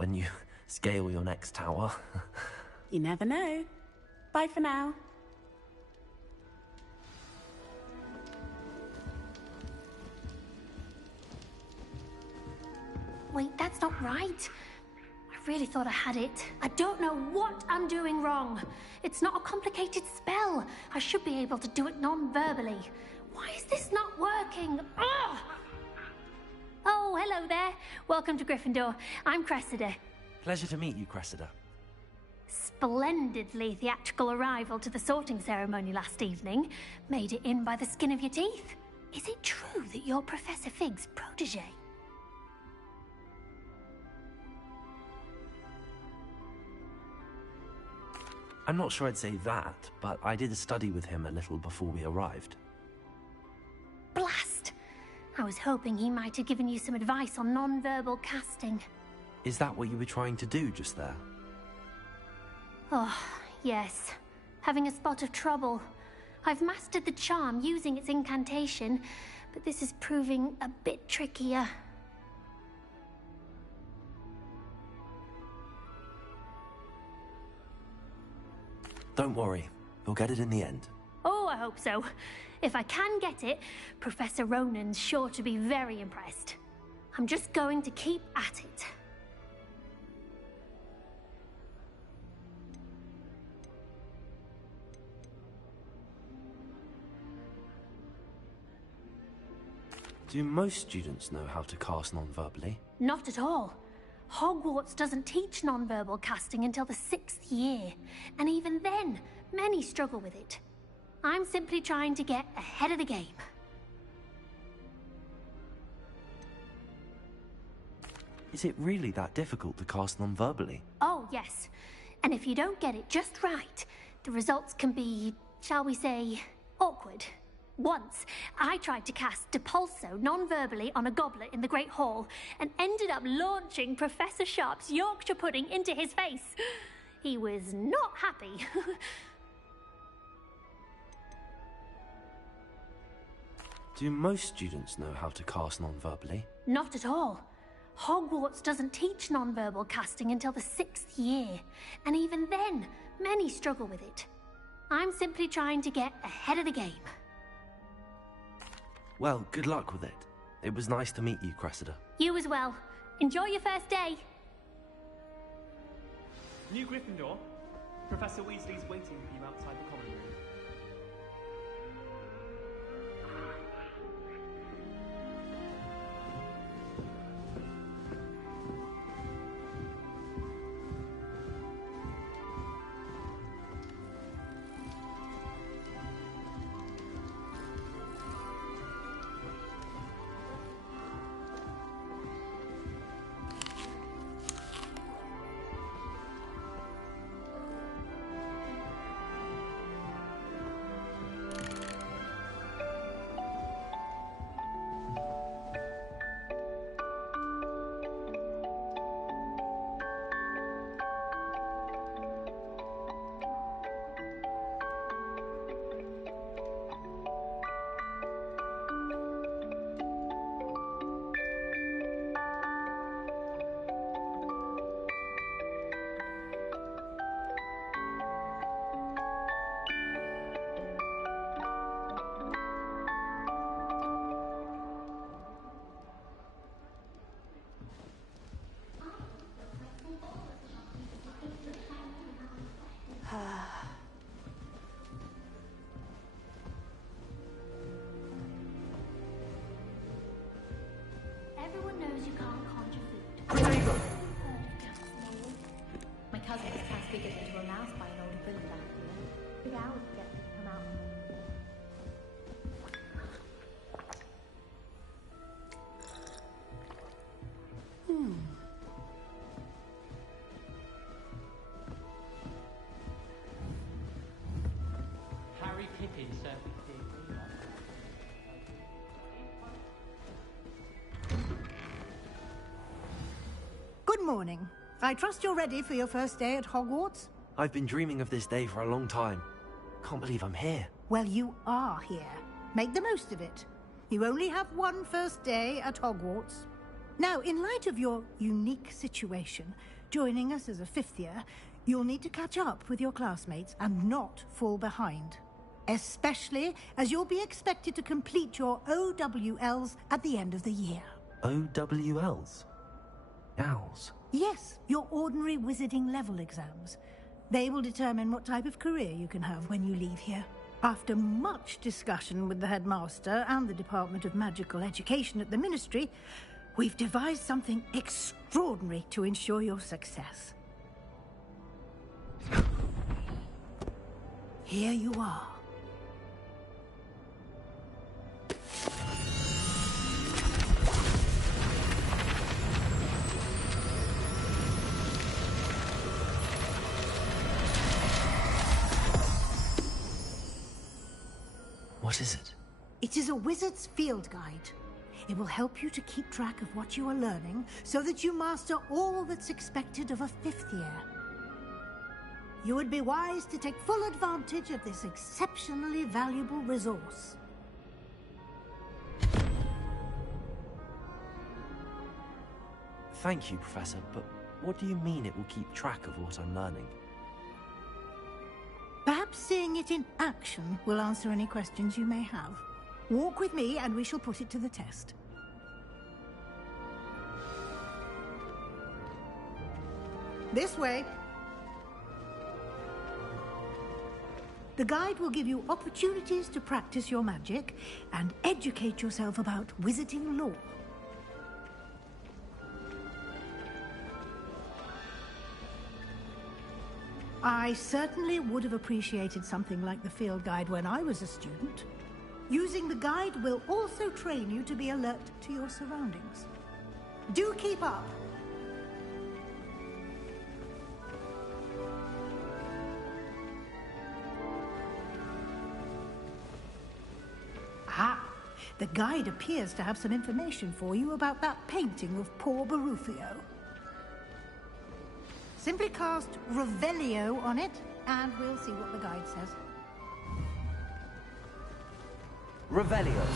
when you scale your next tower. You never know. Bye for now. Wait, that's not right. I really thought I had it. I don't know what I'm doing wrong. It's not a complicated spell. I should be able to do it non-verbally. Why is this not working? Ugh! Oh, hello there. Welcome to Gryffindor. I'm Cressida. Pleasure to meet you, Cressida. Splendidly theatrical arrival to the sorting ceremony last evening. Made it in by the skin of your teeth. Is it true that you're Professor Fig's protege? I'm not sure I'd say that, but I did study with him a little before we arrived. Blast! I was hoping he might have given you some advice on non-verbal casting. Is that what you were trying to do just there? Oh, yes. Having a spot of trouble. I've mastered the charm using its incantation, but this is proving a bit trickier. Don't worry, we'll get it in the end. Oh, I hope so. If I can get it, Professor Ronan's sure to be very impressed. I'm just going to keep at it. Do most students know how to cast non-verbally? Not at all. Hogwarts doesn't teach non-verbal casting until the 6th year, and even then, many struggle with it. I'm simply trying to get ahead of the game. Is it really that difficult to cast non-verbally? Oh, yes. And if you don't get it just right, the results can be, shall we say, awkward. Once, I tried to cast Depulso non-verbally on a goblet in the Great Hall and ended up launching Professor Sharp's Yorkshire pudding into his face. He was not happy. Do most students know how to cast non-verbally? Not at all. Hogwarts doesn't teach non-verbal casting until the 6th year, and even then, many struggle with it. I'm simply trying to get ahead of the game. Well, good luck with it. It was nice to meet you, Cressida. You as well. Enjoy your first day. New Gryffindor, Professor Weasley's waiting for you outside the common room. Everyone knows you can't conjure food. My cousin was transfigured into a mouse by an old villain last year. Big hours to get him out. Harry Pippin certainly did. Good morning. I trust you're ready for your first day at Hogwarts? I've been dreaming of this day for a long time. Can't believe I'm here. Well, you are here. Make the most of it. You only have one first day at Hogwarts. Now, in light of your unique situation, joining us as a fifth year, you'll need to catch up with your classmates and not fall behind. Especially as you'll be expected to complete your OWLs at the end of the year. OWLs? Owls? Yes, your ordinary wizarding level exams. They will determine what type of career you can have when you leave here. After much discussion with the headmaster and the Department of Magical Education at the Ministry, we've devised something extraordinary to ensure your success. Here you are. What is it? It is a wizard's field guide. It will help you to keep track of what you are learning so that you master all that's expected of a fifth year. You would be wise to take full advantage of this exceptionally valuable resource. Thank you, Professor, but what do you mean it will keep track of what I'm learning? Perhaps seeing it in action will answer any questions you may have. Walk with me and we shall put it to the test. This way. The guide will give you opportunities to practice your magic and educate yourself about wizarding lore. I certainly would have appreciated something like the field guide when I was a student. Using the guide will also train you to be alert to your surroundings. Do keep up! Ah, the guide appears to have some information for you about that painting of poor Barufio. Simply cast Revelio on it, and we'll see what the guide says. Revelio.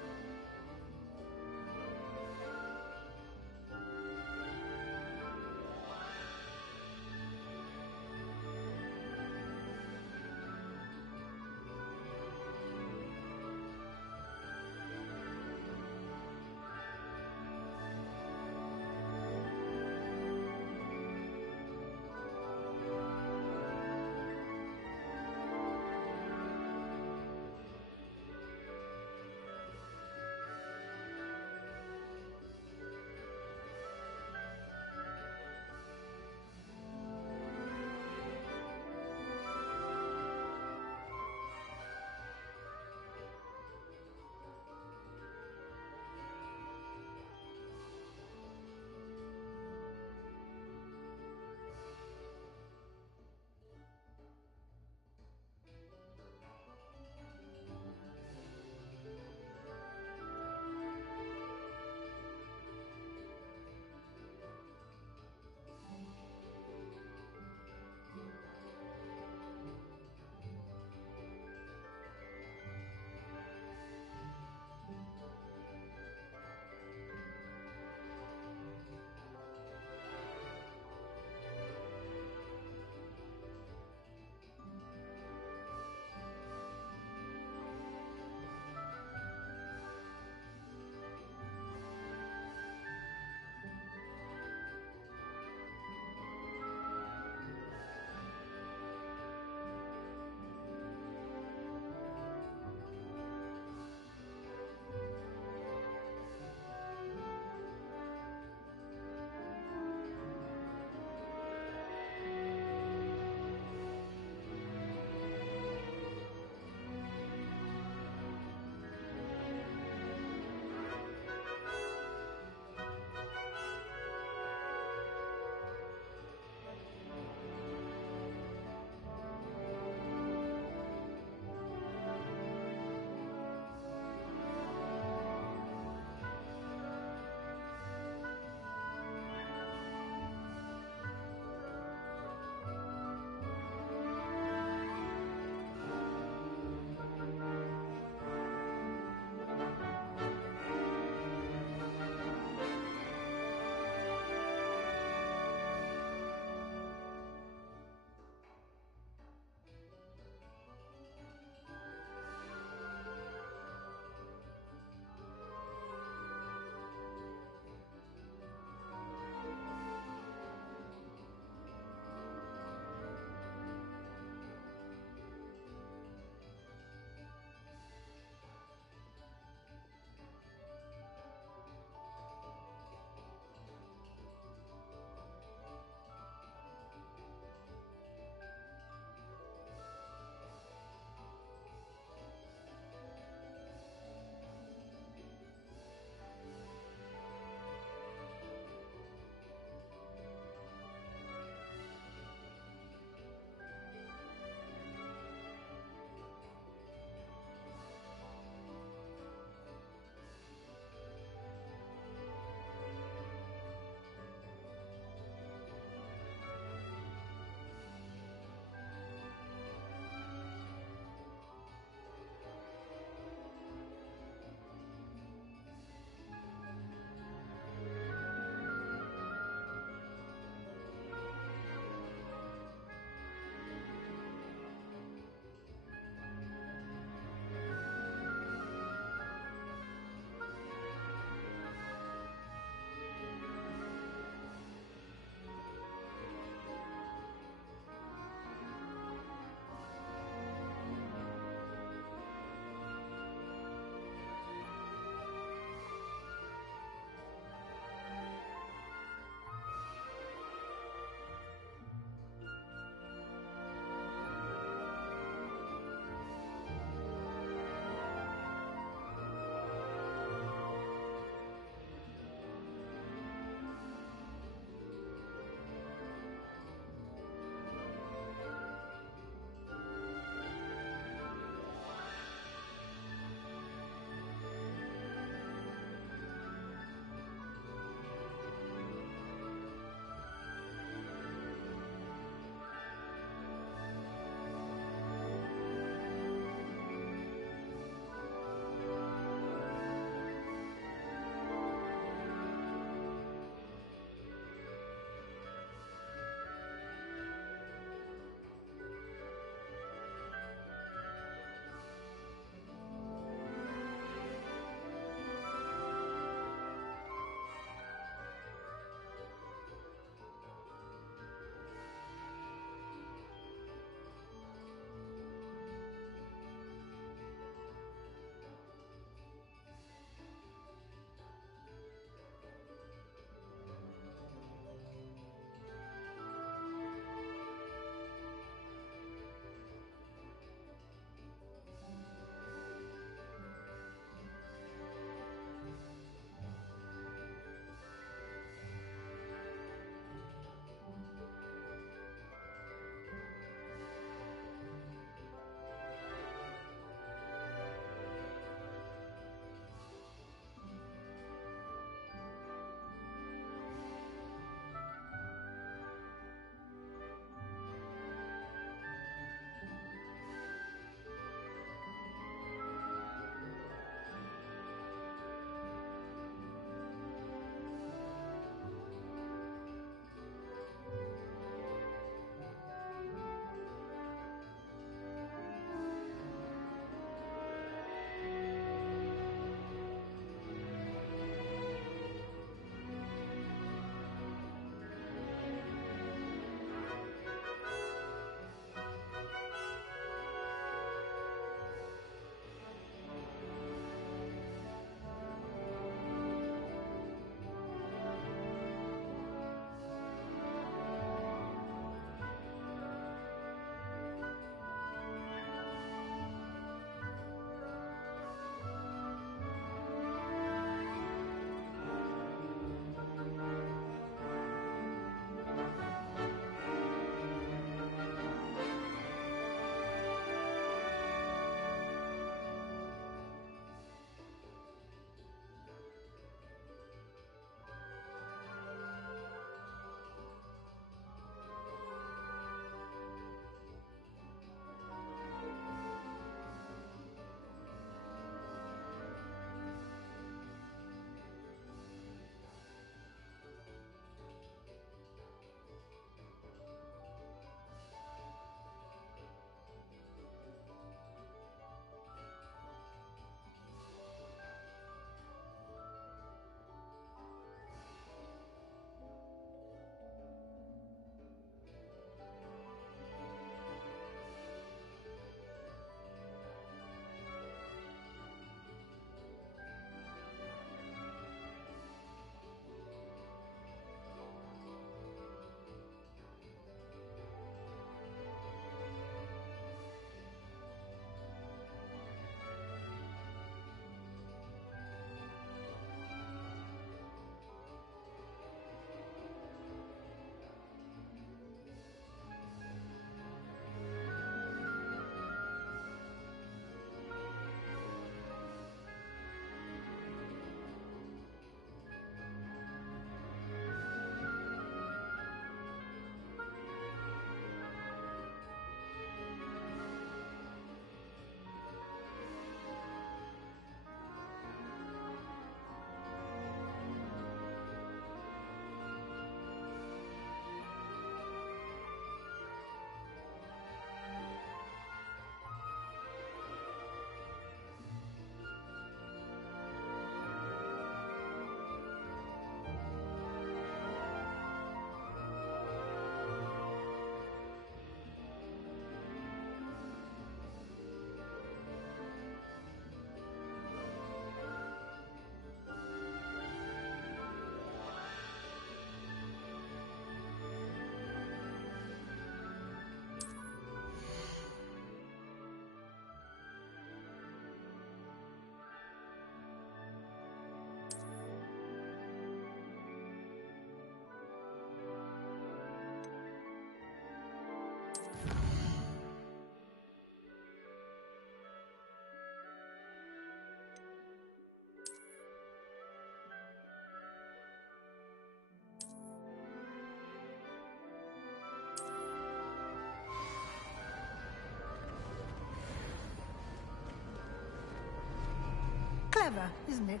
clever, isn't it?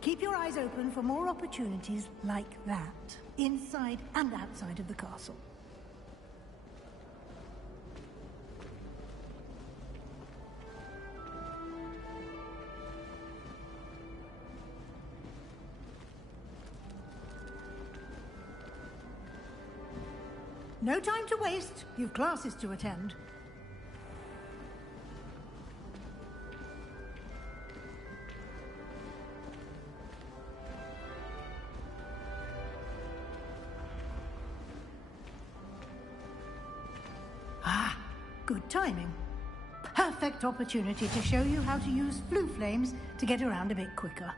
Keep your eyes open for more opportunities like that, inside and outside of the castle. No time to waste. You've classes to attend. Ah, good timing. Perfect opportunity to show you how to use flue flames to get around a bit quicker.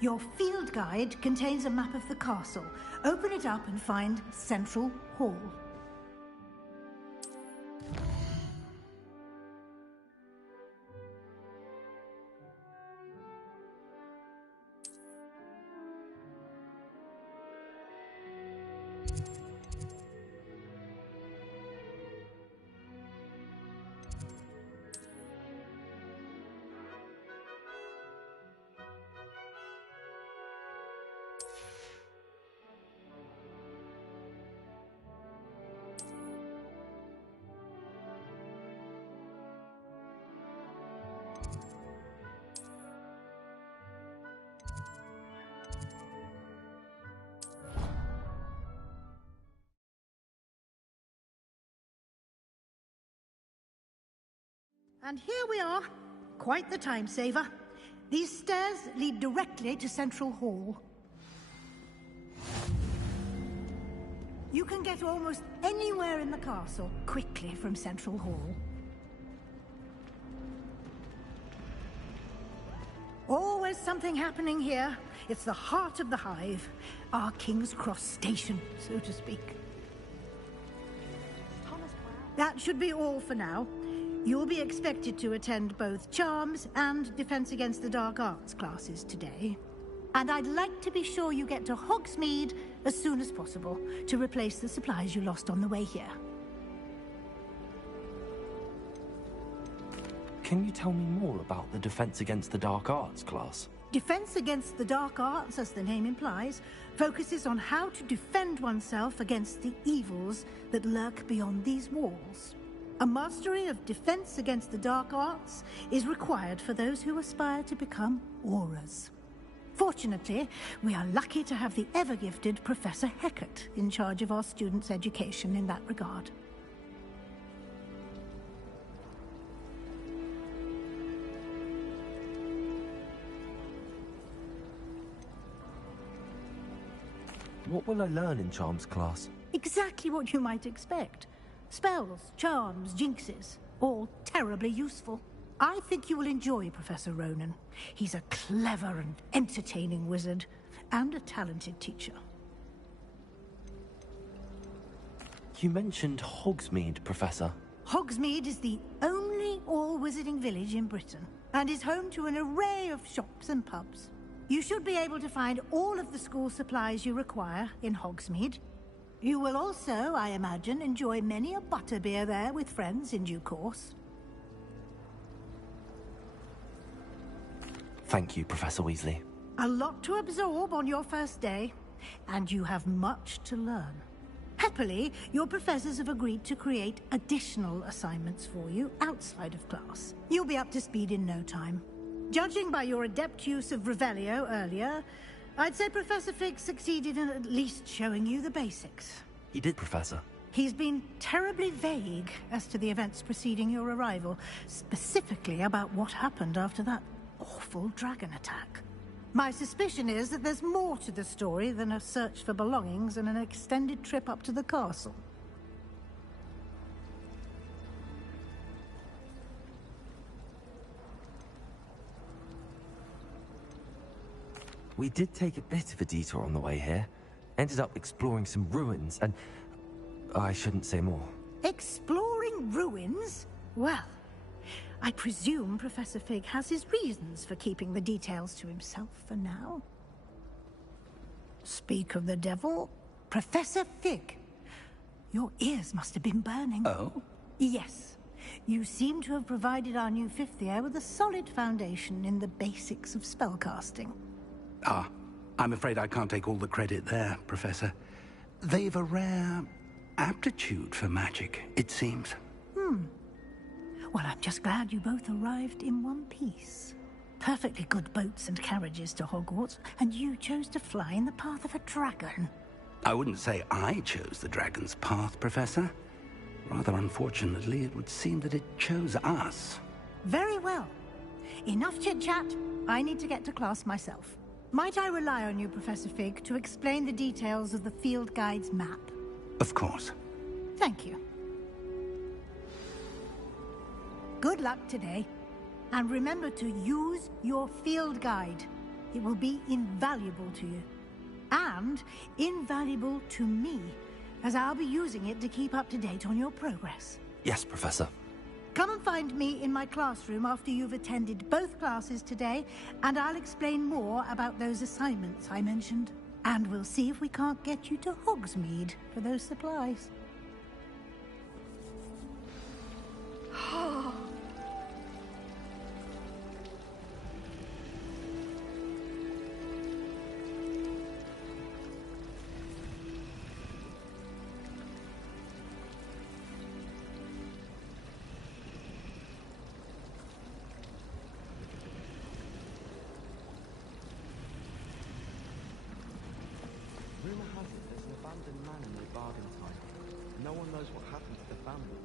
Your field guide contains a map of the castle. Open it up and find Central Hall. And here we are. Quite the time saver. These stairs lead directly to Central Hall. You can get almost anywhere in the castle quickly from Central Hall. Always something happening here. It's the heart of the hive. Our King's Cross station, so to speak. That should be all for now. You'll be expected to attend both Charms and Defense Against the Dark Arts classes today. And I'd like to be sure you get to Hogsmeade as soon as possible to replace the supplies you lost on the way here. Can you tell me more about the Defense Against the Dark Arts class? Defense Against the Dark Arts, as the name implies, focuses on how to defend oneself against the evils that lurk beyond these walls. A mastery of Defense Against the Dark Arts is required for those who aspire to become Auras. Fortunately, we are lucky to have the ever-gifted Professor Hecat in charge of our students' education in that regard. What will I learn in Charms class? Exactly what you might expect. Spells, charms, jinxes, all terribly useful. I think you will enjoy Professor Ronan. He's a clever and entertaining wizard, and a talented teacher. You mentioned Hogsmeade, Professor. Hogsmeade is the only all-wizarding village in Britain, and is home to an array of shops and pubs. You should be able to find all of the school supplies you require in Hogsmeade. You will also, I imagine, enjoy many a butterbeer there with friends in due course. Thank you, Professor Weasley. A lot to absorb on your first day, and you have much to learn. Happily, your professors have agreed to create additional assignments for you outside of class. You'll be up to speed in no time. Judging by your adept use of Revelio earlier, I'd say Professor Fig succeeded in at least showing you the basics. He did, Professor. He's been terribly vague as to the events preceding your arrival, specifically about what happened after that awful dragon attack. My suspicion is that there's more to the story than a search for belongings and an extended trip up to the castle. We did take a bit of a detour on the way here. Ended up exploring some ruins and... I shouldn't say more. Exploring ruins? Well, I presume Professor Fig has his reasons for keeping the details to himself for now. Speak of the devil, Professor Fig. Your ears must have been burning. Oh? Yes. You seem to have provided our new fifth year with a solid foundation in the basics of spellcasting. Ah, I'm afraid I can't take all the credit there, Professor. They've a rare aptitude for magic, it seems. Well, I'm just glad you both arrived in one piece. Perfectly good boats and carriages to Hogwarts, and you chose to fly in the path of a dragon. I wouldn't say I chose the dragon's path, Professor. Rather unfortunately, it would seem that it chose us. Very well. Enough chit-chat. I need to get to class myself. Might I rely on you, Professor Fig, to explain the details of the field guide's map? Of course. Thank you. Good luck today. And remember to use your field guide. It will be invaluable to you. And invaluable to me, as I'll be using it to keep up to date on your progress. Yes, Professor. Come and find me in my classroom after you've attended both classes today, and I'll explain more about those assignments I mentioned. And we'll see if we can't get you to Hogsmeade for those supplies. Rumor has it there's an abandoned manor near Bargentine. No one knows what happened to the family.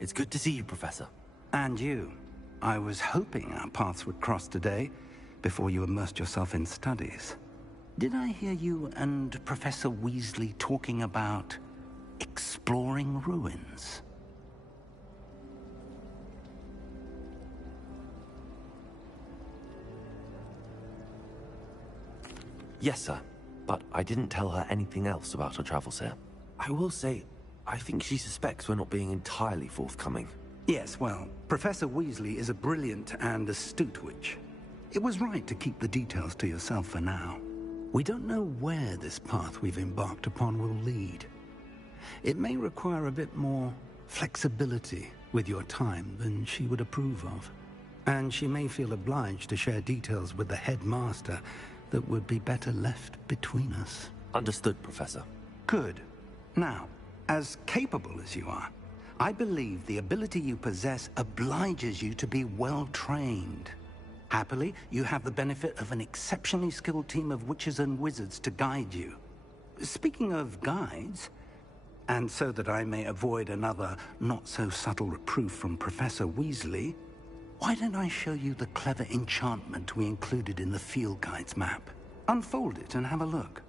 It's good to see you, Professor. And you. I was hoping our paths would cross today, before you immersed yourself in studies. Did I hear you and Professor Weasley talking about exploring ruins? Yes, sir. But I didn't tell her anything else about her travels here. I will say, I think she suspects we're not being entirely forthcoming. Yes, well, Professor Weasley is a brilliant and astute witch. It was right to keep the details to yourself for now. We don't know where this path we've embarked upon will lead. It may require a bit more flexibility with your time than she would approve of. And she may feel obliged to share details with the headmaster that would be better left between us. Understood, Professor. Good. Now, as capable as you are, I believe the ability you possess obliges you to be well-trained. Happily, you have the benefit of an exceptionally skilled team of witches and wizards to guide you. Speaking of guides, and so that I may avoid another not-so-subtle reproof from Professor Weasley, why don't I show you the clever enchantment we included in the field guide's map? Unfold it and have a look.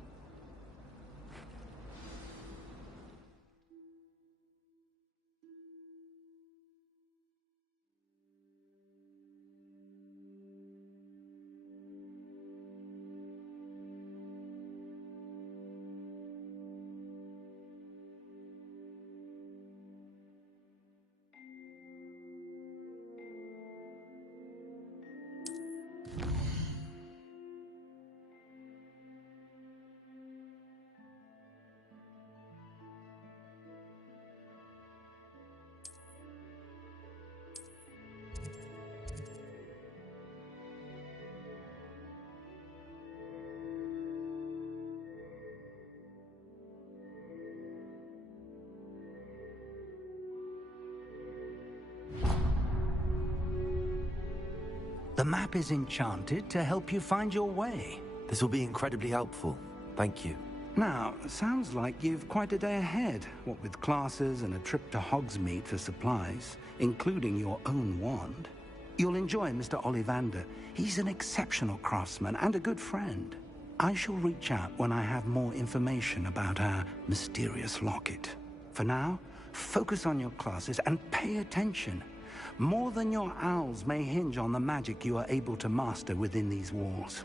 The map is enchanted to help you find your way. This will be incredibly helpful. Thank you. Now, sounds like you've quite a day ahead, what with classes and a trip to Hogsmeade for supplies, including your own wand. You'll enjoy Mr. Ollivander. He's an exceptional craftsman and a good friend. I shall reach out when I have more information about our mysterious locket. For now, focus on your classes and pay attention. More than your owls may hinge on the magic you are able to master within these walls.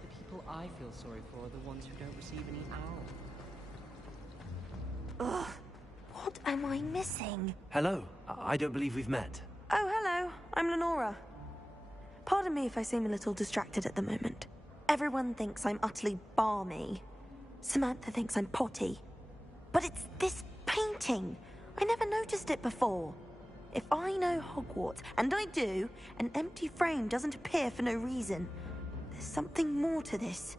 The people I feel sorry for are the ones who don't receive any owl. Ugh, what am I missing? Hello. I don't believe we've met. Oh, hello. I'm Lenora. Pardon me if I seem a little distracted at the moment. Everyone thinks I'm utterly balmy. Samantha thinks I'm potty. But it's this painting. I never noticed it before. If I know Hogwarts, and I do, an empty frame doesn't appear for no reason. There's something more to this.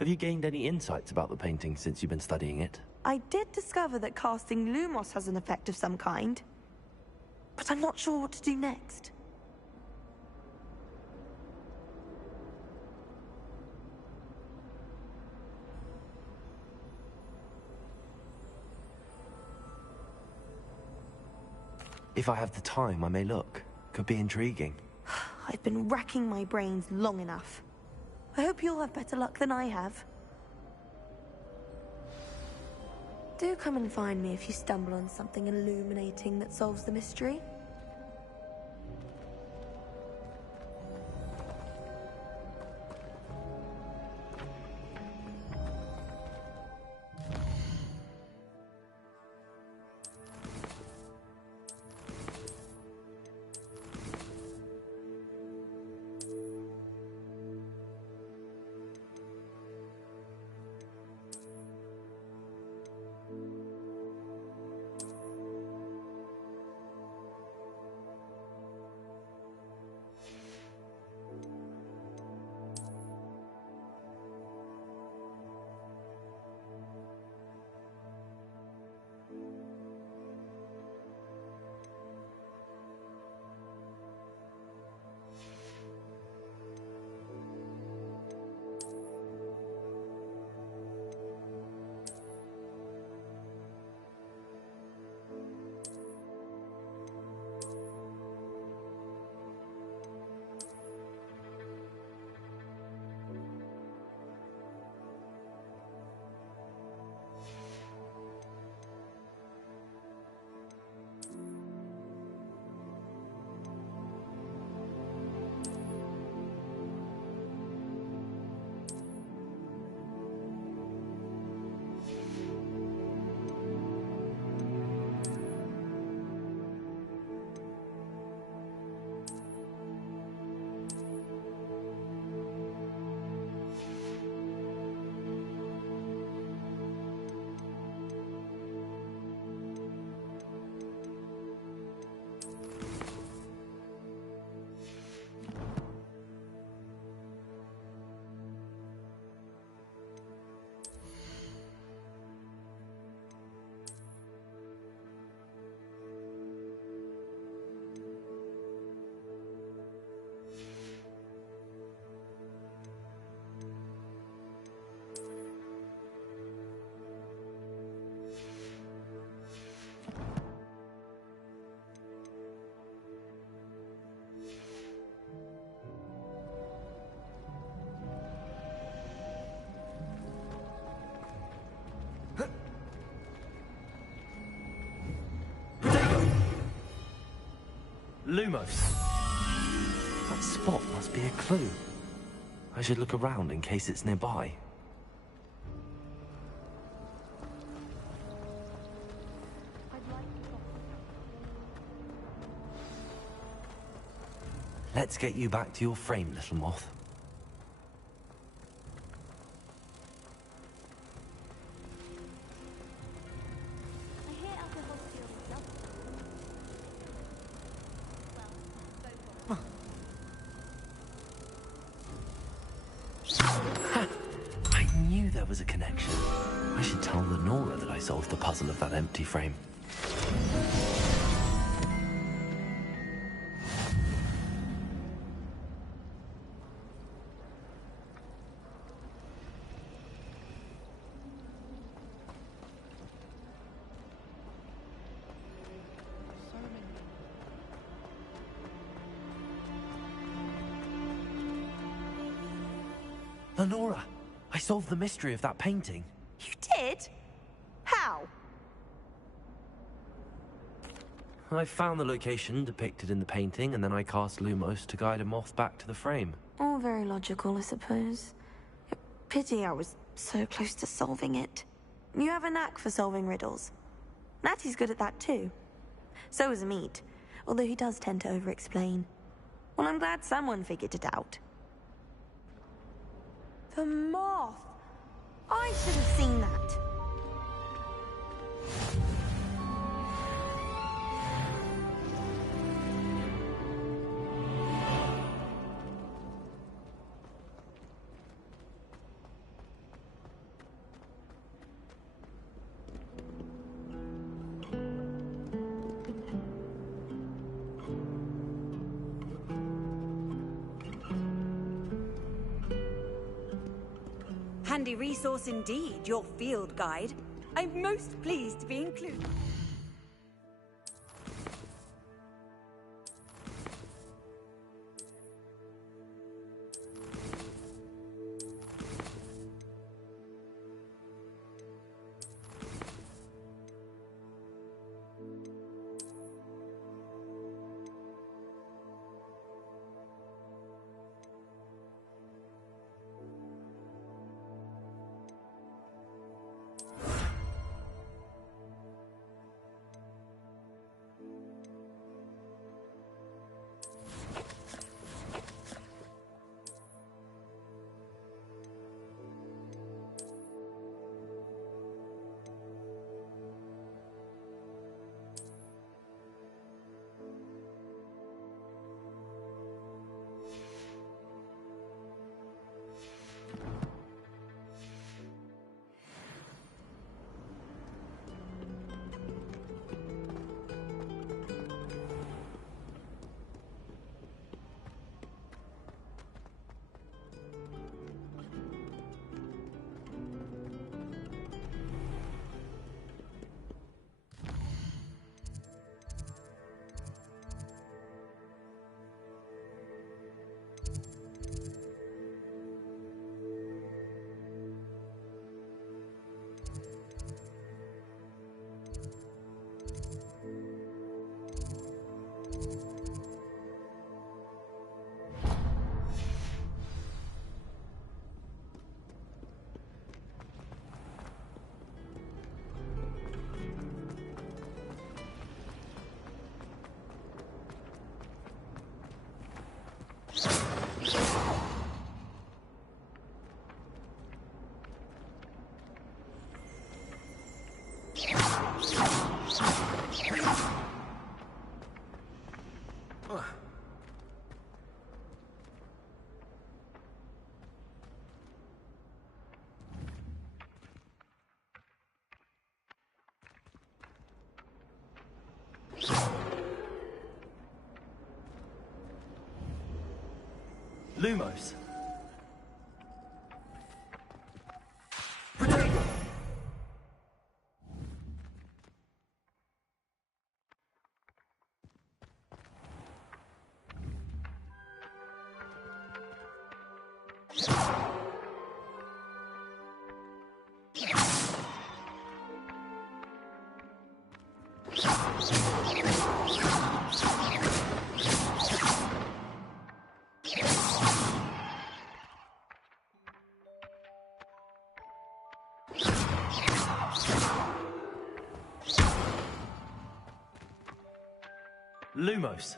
Have you gained any insights about the painting since you've been studying it? I did discover that casting Lumos has an effect of some kind. But I'm not sure what to do next. If I have the time, I may look. Could be intriguing. I've been racking my brains long enough. I hope you'll have better luck than I have. Do come and find me if you stumble on something illuminating that solves the mystery. Lumos. That spot must be a clue. I should look around in case it's nearby. Let's get you back to your frame, little moth. I knew there was a connection. I should tell Lenora that I solved the puzzle of that empty frame. Lenora, I solved the mystery of that painting. You did? How? I found the location depicted in the painting, and then I cast Lumos to guide a moth back to the frame. All very logical, I suppose. Pity I was so close to solving it. You have a knack for solving riddles. Natty's good at that too. So is Meat, although he does tend to over-explain. Well, I'm glad someone figured it out. The moth! I should have seen that. Handy resource indeed, your field guide. I'm most pleased to be included. Lumos. Lumos.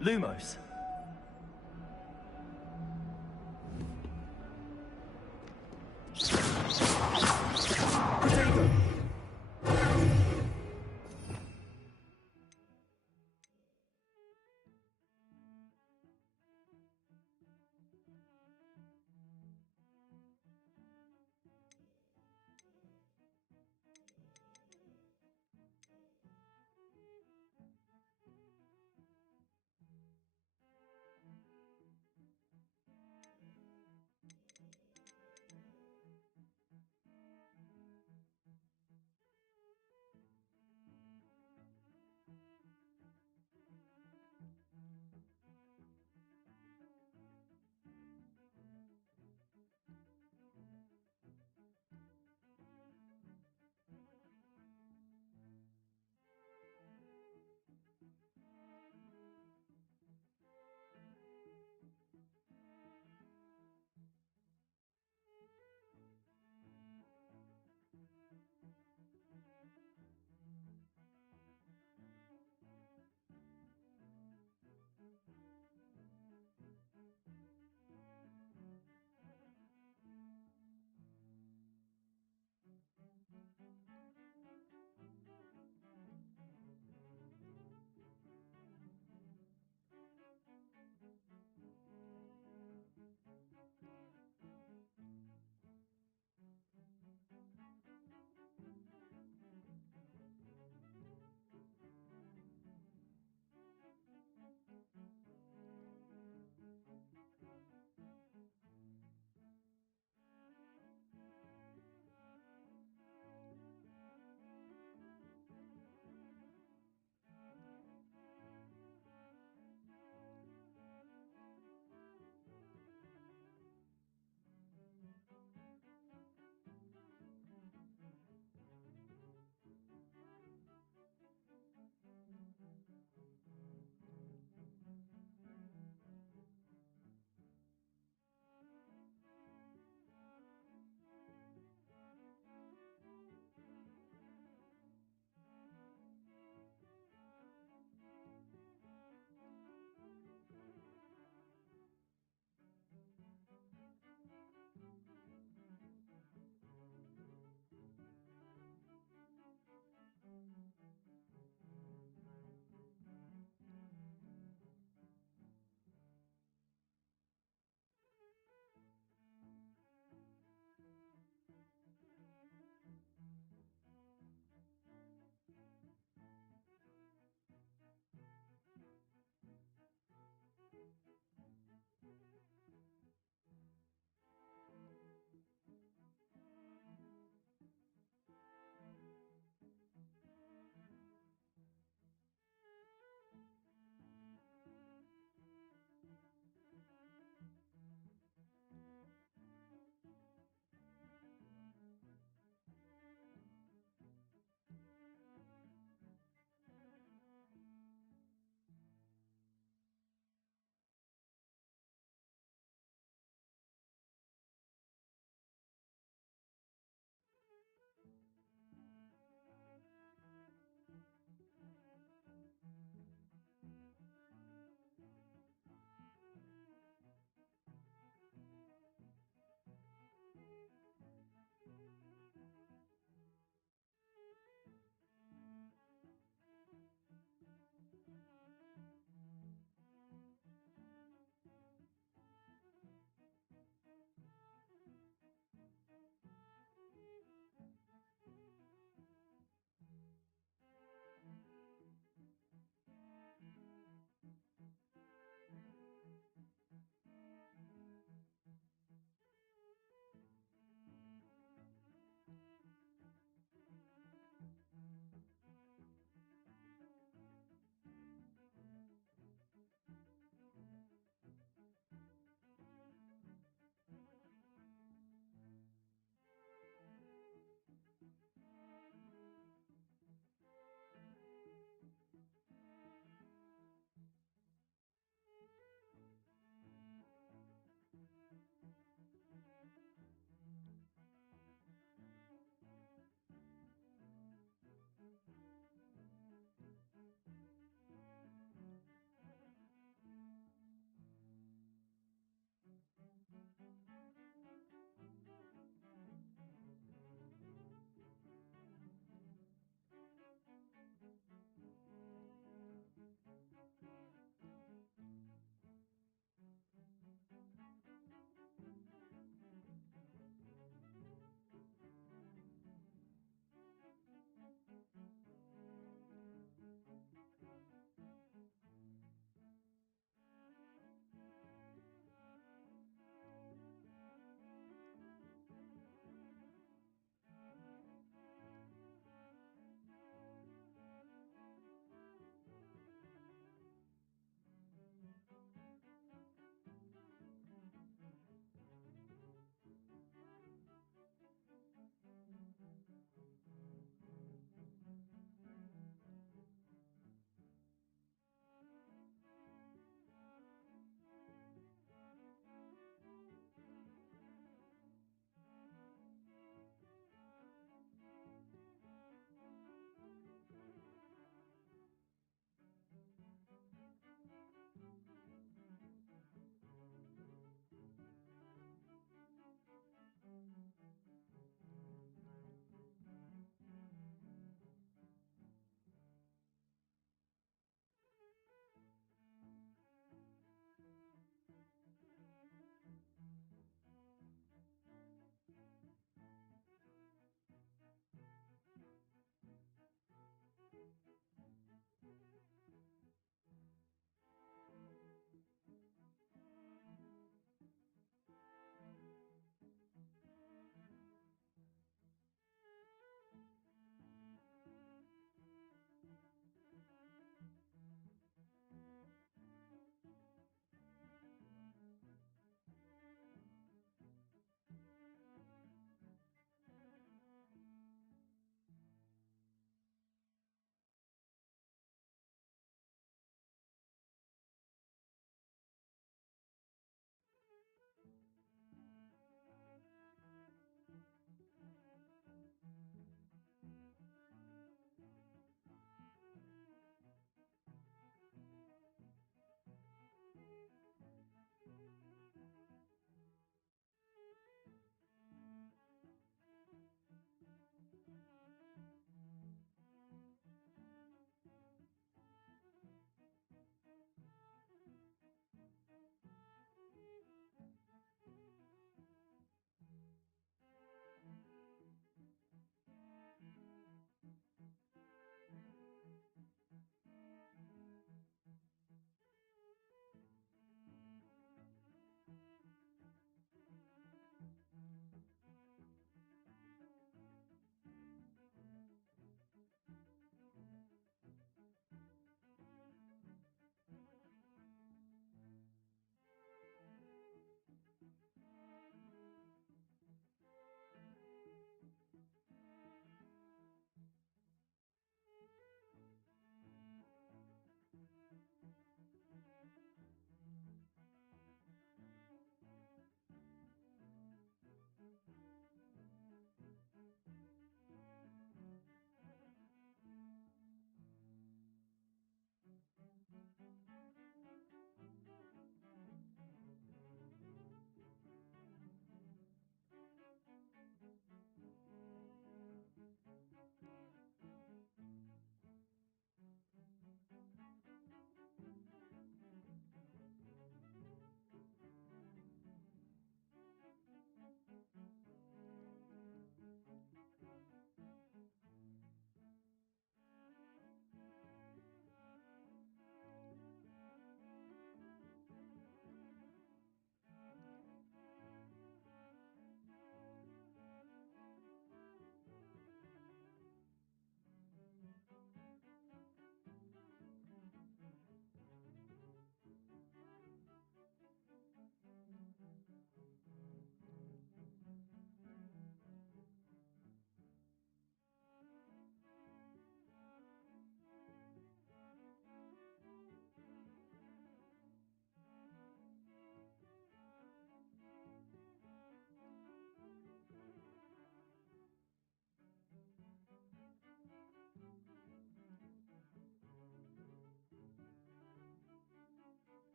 Lumos.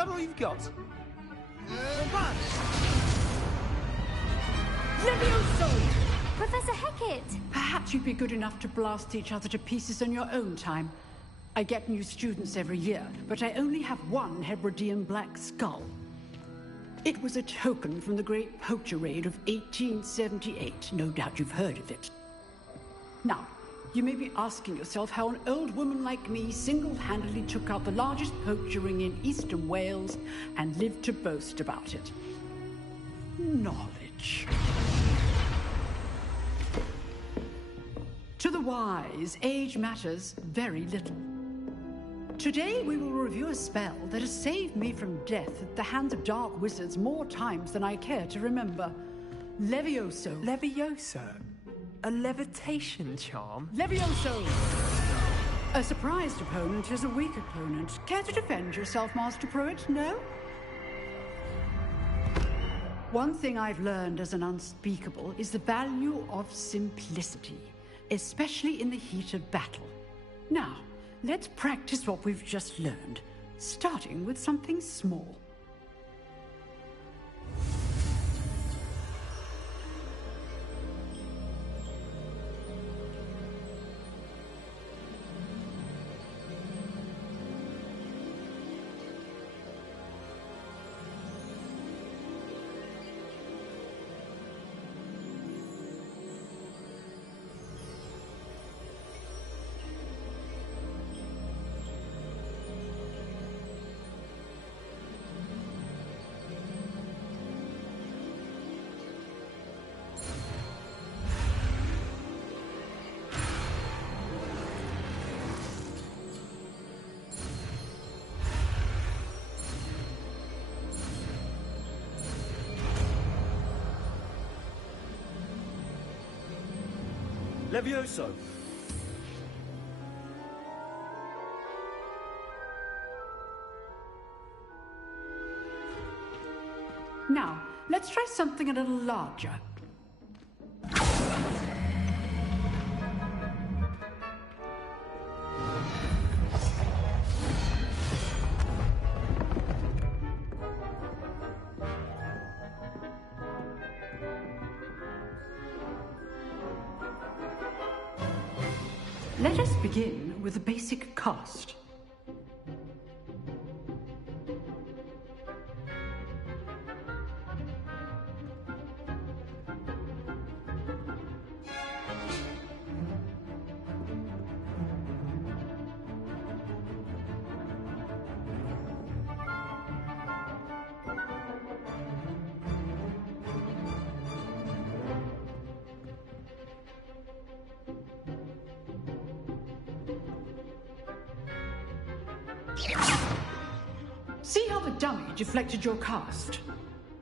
that all you've got? Levioso! Professor Hecat! Perhaps you'd be good enough to blast each other to pieces in your own time. I get new students every year, but I only have one Hebridean black skull. It was a token from the Great Poacher Raid of 1878. No doubt you've heard of it. Now, you may be asking yourself how an old woman like me single-handedly took out the largest poacher ring in eastern Wales and lived to boast about it. Knowledge. To the wise, age matters very little. Today we will review a spell that has saved me from death at the hands of dark wizards more times than I care to remember. Levioso. Levioso? A levitation charm? Levioso! A surprised opponent is a weak opponent. Care to defend yourself, Master Pruitt? No? One thing I've learned as an unspeakable is the value of simplicity, especially in the heat of battle. Now, let's practice what we've just learned, starting with something small. Levioso! Now, let's try something a little larger. Let us begin with the basic cast. See how the dummy deflected your cast?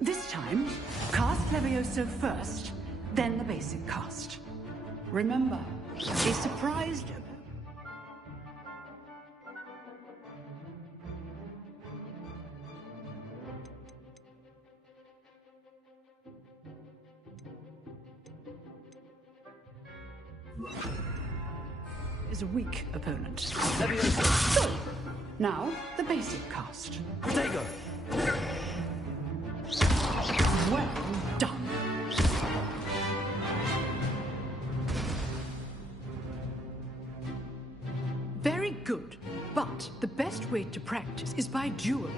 This time, cast Levioso first, then the basic cast. Remember, a surprise demo. Is a weak opponent. Levioso. So, now, the basic cast. Protego! Well done. Very good. But the best way to practice is by dueling.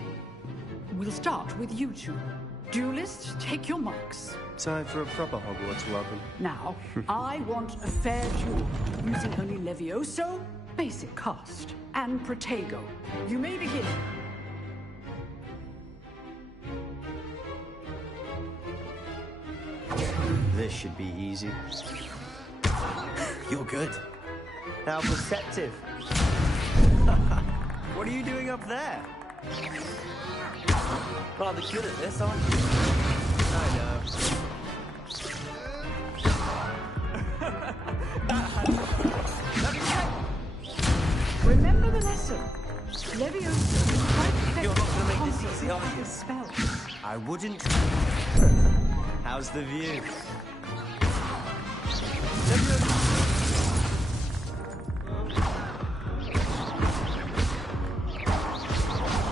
We'll start with you two. Duelists, take your marks. Time for a proper Hogwarts welcome. Now, I want a fair duel, using only Levioso, basic cast, and Protego. You may begin. This should be easy. You're good. How perceptive. What are you doing up there? Rather good at this, aren't you? I know. Remember the lesson. Levioso is quite effective. You're not going to make this easy, are you? Spells. I wouldn't. How's the view?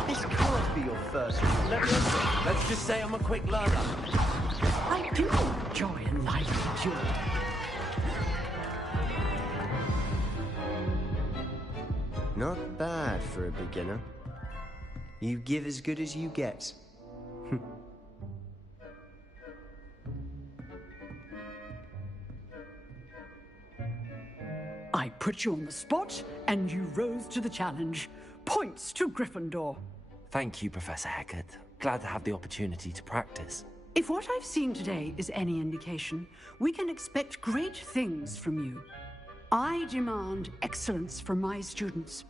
This can't be your first. Let's just say I'm a quick learner. I do enjoy a lively duel. Not bad for a beginner. You give as good as you get. I put you on the spot, and you rose to the challenge. Points to Gryffindor. Thank you, Professor Hecat. Glad to have the opportunity to practice. If what I've seen today is any indication, we can expect great things from you. I demand excellence from my students.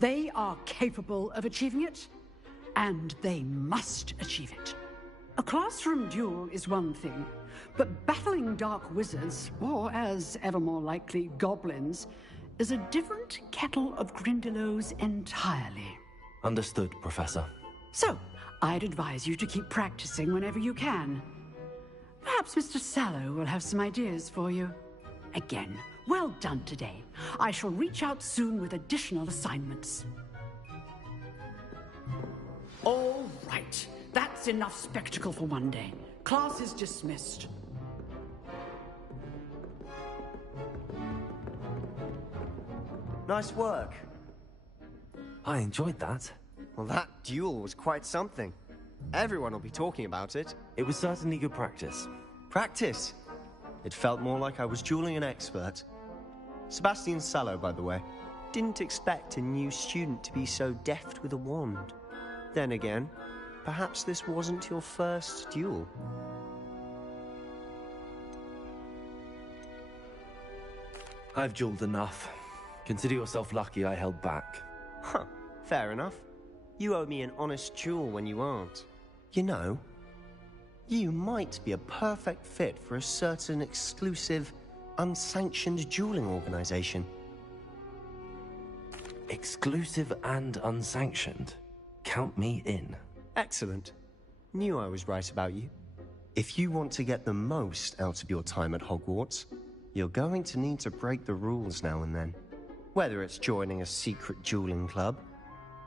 They are capable of achieving it, and they must achieve it. A classroom duel is one thing, but battling dark wizards, or as ever more likely, goblins, is a different kettle of Grindylows entirely. Understood, Professor. So, I'd advise you to keep practicing whenever you can. Perhaps Mr. Sallow will have some ideas for you. Again, well done today. I shall reach out soon with additional assignments. All right. That's enough spectacle for one day. Class is dismissed. Nice work. I enjoyed that. Well, that duel was quite something. Everyone will be talking about it. It was certainly good practice. Practice? It felt more like I was dueling an expert. Sebastian Sallow, by the way. Didn't expect a new student to be so deft with a wand. Then again, perhaps this wasn't your first duel. I've dueled enough. Consider yourself lucky I held back. Huh, fair enough. You owe me an honest duel when you aren't. You know, you might be a perfect fit for a certain exclusive, unsanctioned dueling organization. Exclusive and unsanctioned? Count me in. Excellent. Knew I was right about you. If you want to get the most out of your time at Hogwarts, you're going to need to break the rules now and then. Whether it's joining a secret dueling club,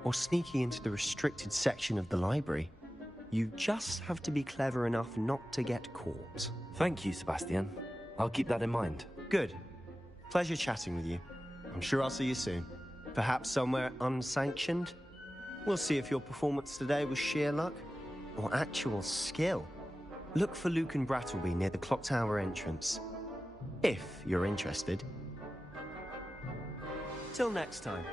or sneaking into the restricted section of the library, you just have to be clever enough not to get caught. Thank you, Sebastian. I'll keep that in mind. Good. Pleasure chatting with you. I'm sure I'll see you soon. Perhaps somewhere unsanctioned? We'll see if your performance today was sheer luck or actual skill. Look for Luke and Brattleby near the clock tower entrance. If you're interested. Till next time.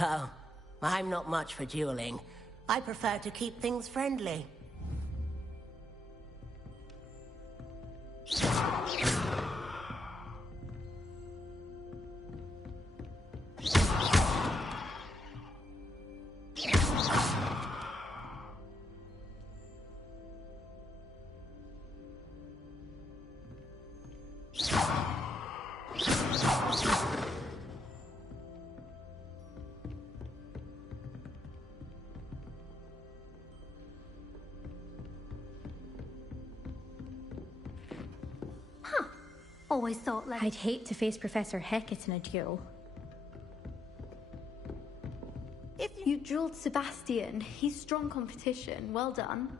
Oh, I'm not much for dueling. I prefer to keep things friendly. Always thought like... I'd hate to face Professor Hecat in a duel. If you dueled Sebastian, he's strong competition. Well done.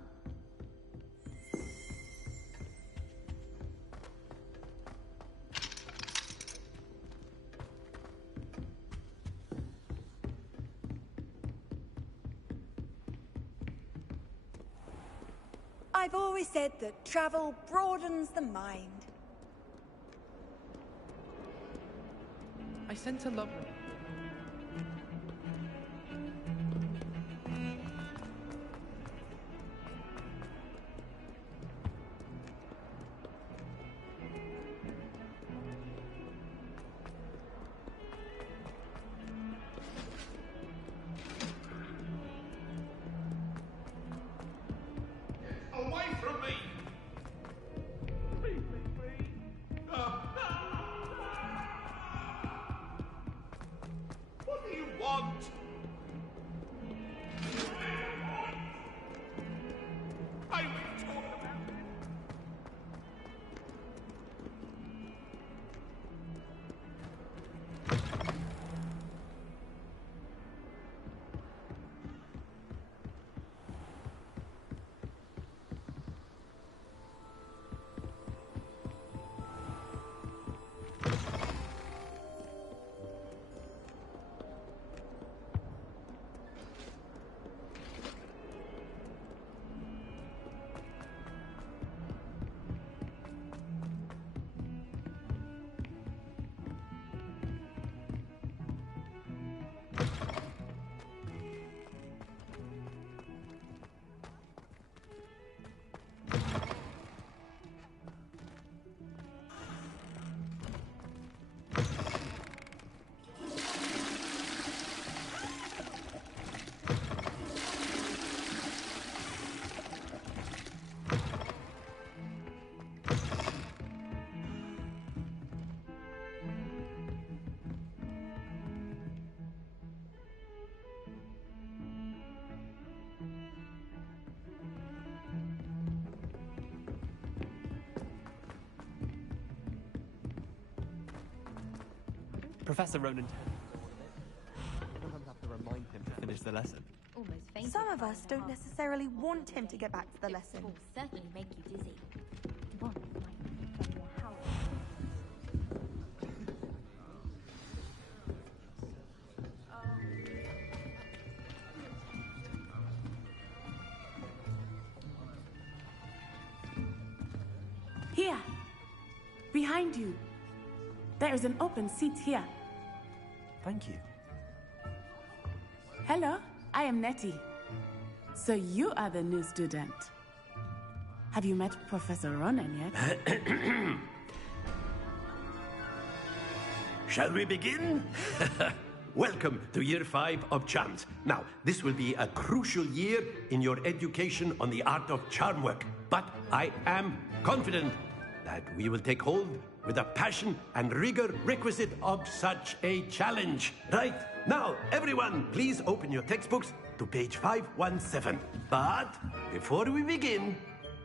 I've always said that travel broadens the mind. I sent a love. Professor Ronan. Sometimes have to remind him to finish the lesson. Almost fainted. Some of us don't necessarily want him to get back to the lesson. It will certainly make you dizzy. One might tell you how. Here, behind you. There is an open seat here. Thank you. Hello, I am Nettie. So you are the new student. Have you met Professor Ronan yet? Shall we begin? Welcome to Year 5 of Charms. Now, this will be a crucial year in your education on the art of charm work. But I am confident that we will take hold with the passion and rigor requisite of such a challenge. Right, now, everyone, please open your textbooks to page 517. But before we begin,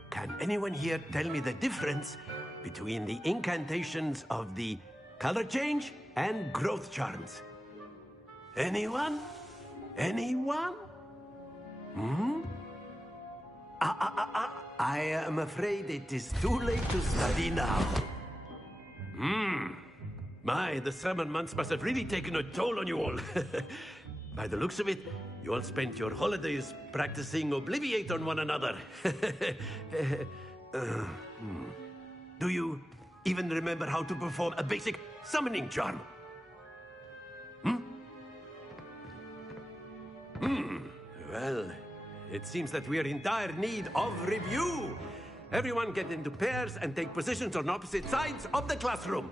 can anyone here tell me the difference between the incantations of the color change and growth charms? Anyone? Anyone? I am afraid it is too late to study now. My, the summer months must have really taken a toll on you all. By the looks of it, you all spent your holidays practicing Obliviate on one another. Do you even remember how to perform a basic summoning charm? Well, it seems that we are in dire need of review. Everyone get into pairs and take positions on opposite sides of the classroom.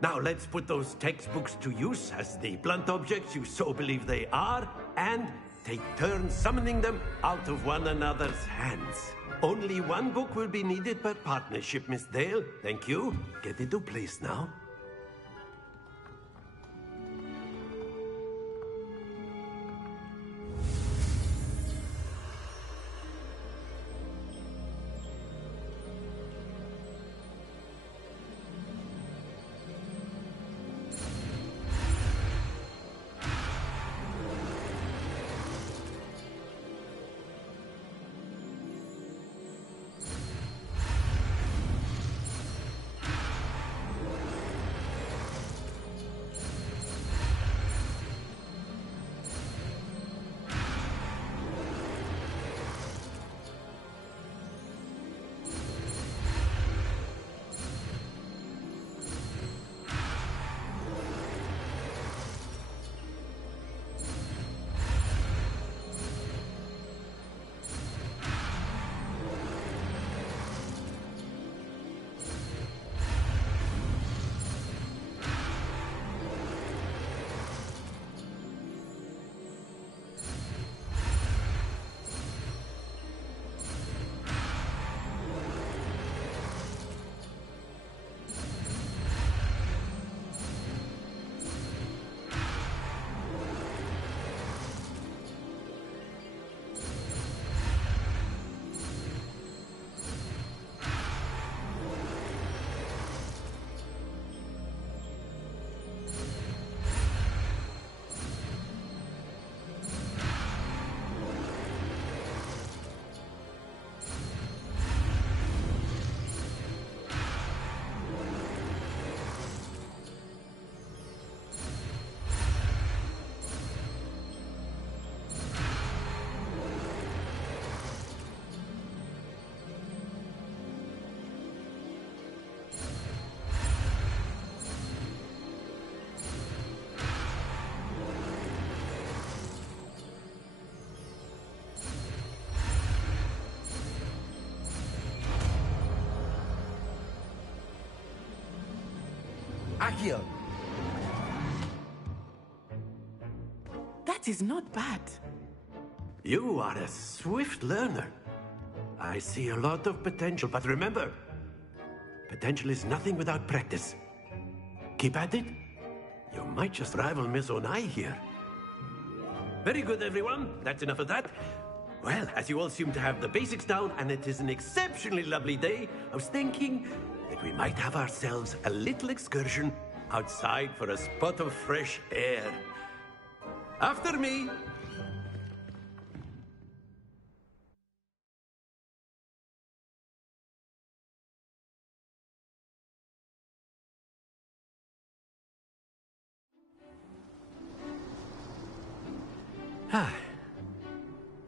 Now let's put those textbooks to use as the blunt objects you so believe they are, and take turns summoning them out of one another's hands. Only one book will be needed per partnership, Miss Dale. Thank you. Get into place now. Accio! That is not bad. You are a swift learner. I see a lot of potential, but remember, potential is nothing without practice. Keep at it. You might just rival Miss Onai here. Very good, everyone. That's enough of that. Well, as you all seem to have the basics down, and it is an exceptionally lovely day, I was thinking that we might have ourselves a little excursion outside for a spot of fresh air. After me.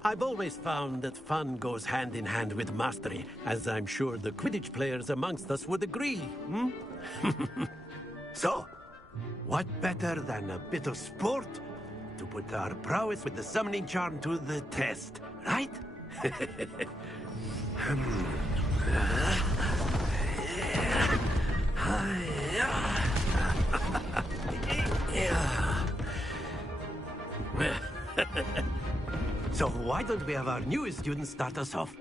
I've always found that fun goes hand in hand with mastery, as I'm sure the Quidditch players amongst us would agree. So, what better than a bit of sport to put our prowess with the summoning charm to the test, right? So why don't we have our newest student start us off?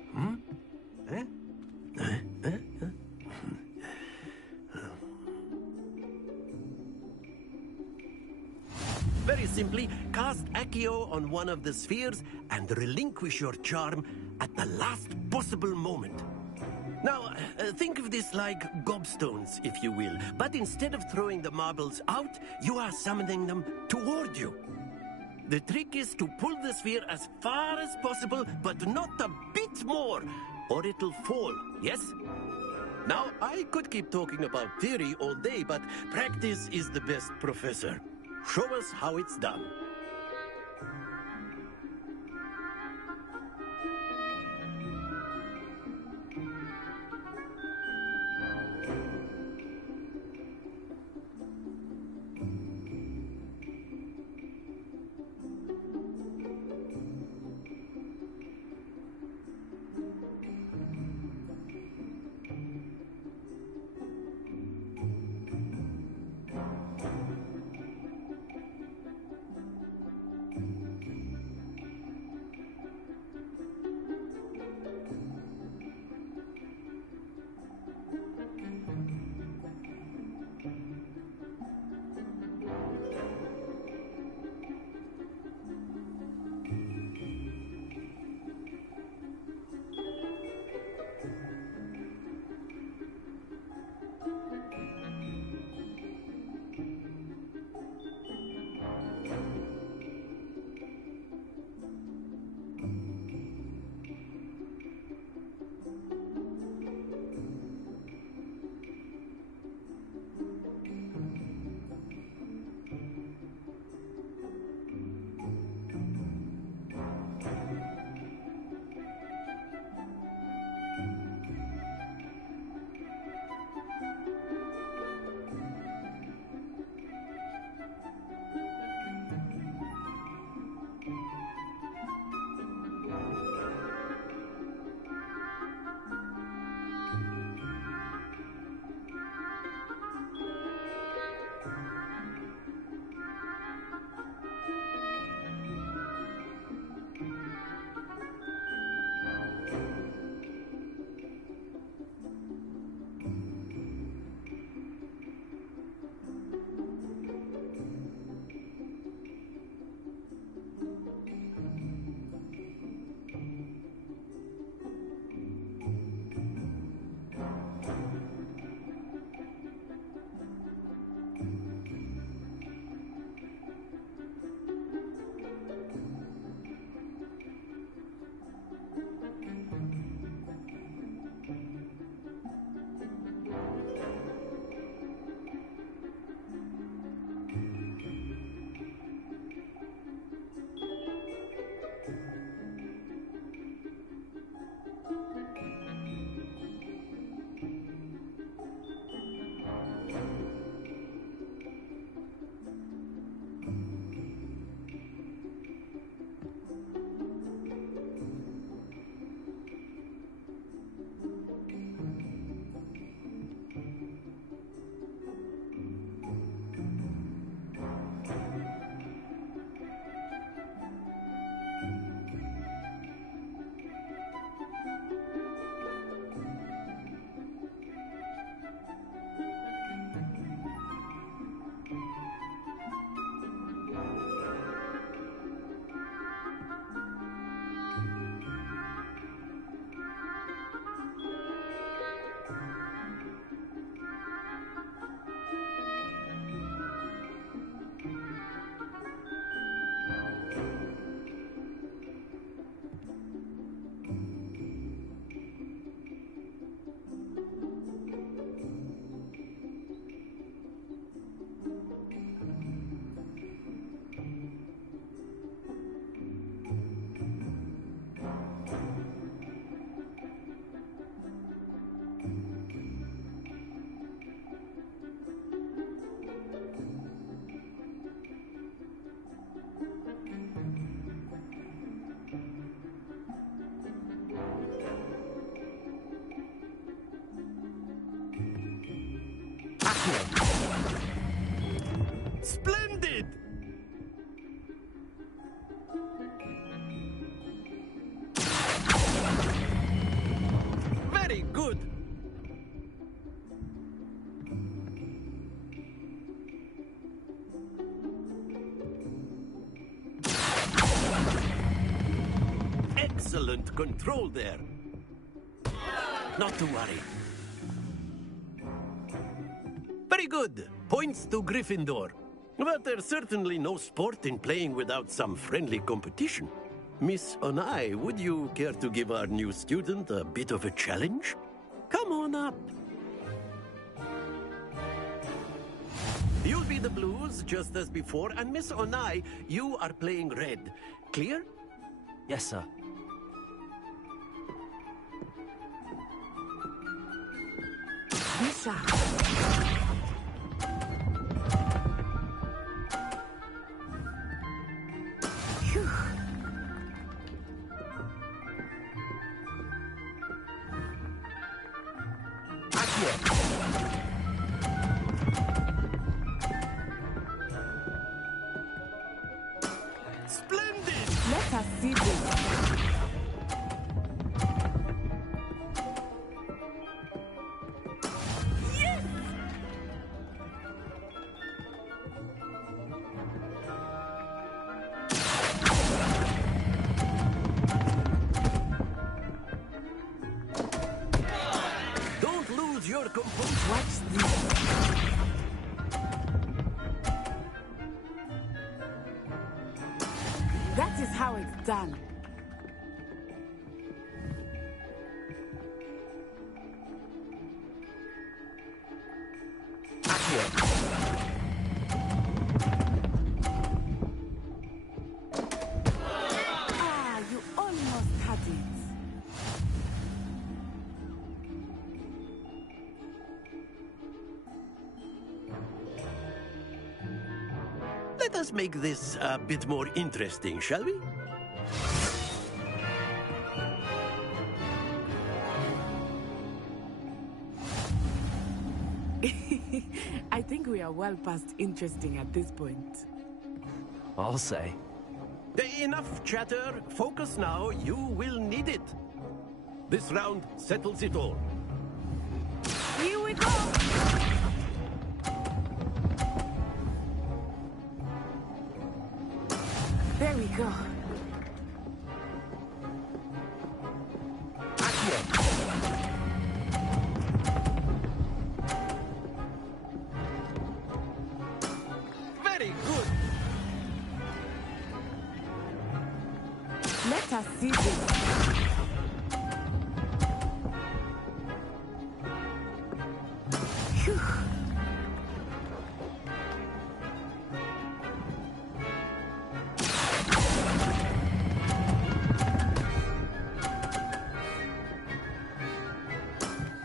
Very simply, cast Accio on one of the spheres and relinquish your charm at the last possible moment. Now, think of this like gobstones, if you will. But instead of throwing the marbles out, you are summoning them toward you. The trick is to pull the sphere as far as possible, but not a bit more, or it'll fall, yes? Now, I could keep talking about theory all day, but practice is the best professor. Show us how it's done. good. Excellent control there. Not to worry. Very good. Points to Gryffindor. But there's certainly no sport in playing without some friendly competition. Miss Onai, would you care to give our new student a bit of a challenge? Come on up. You'll be the blues, just as before, and Miss Onai, you are playing red. Clear? Yes, sir. Lisa. Phew. Splendid! Let us see this. Don't lose your composure. Watch this. That is how it's done. Ah, you almost had it. Let us make this a bit more interesting, shall we? I think we are well past interesting at this point. I'll say. Enough chatter. Focus now. You will need it. This round settles it all. Here we go! There we go. Very good. Let us see this. Phew.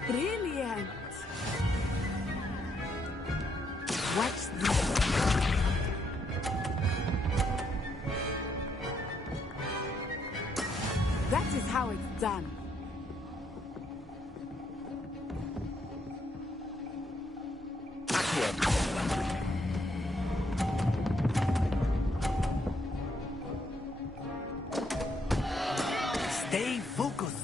Brilliant. Watch this. That is how it's done. Stay focused.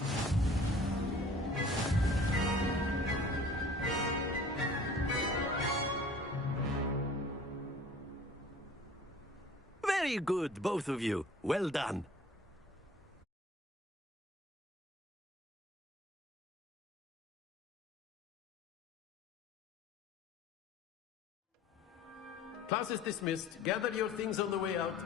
Very good, both of you. Well done. Class is dismissed. Gather your things on the way out.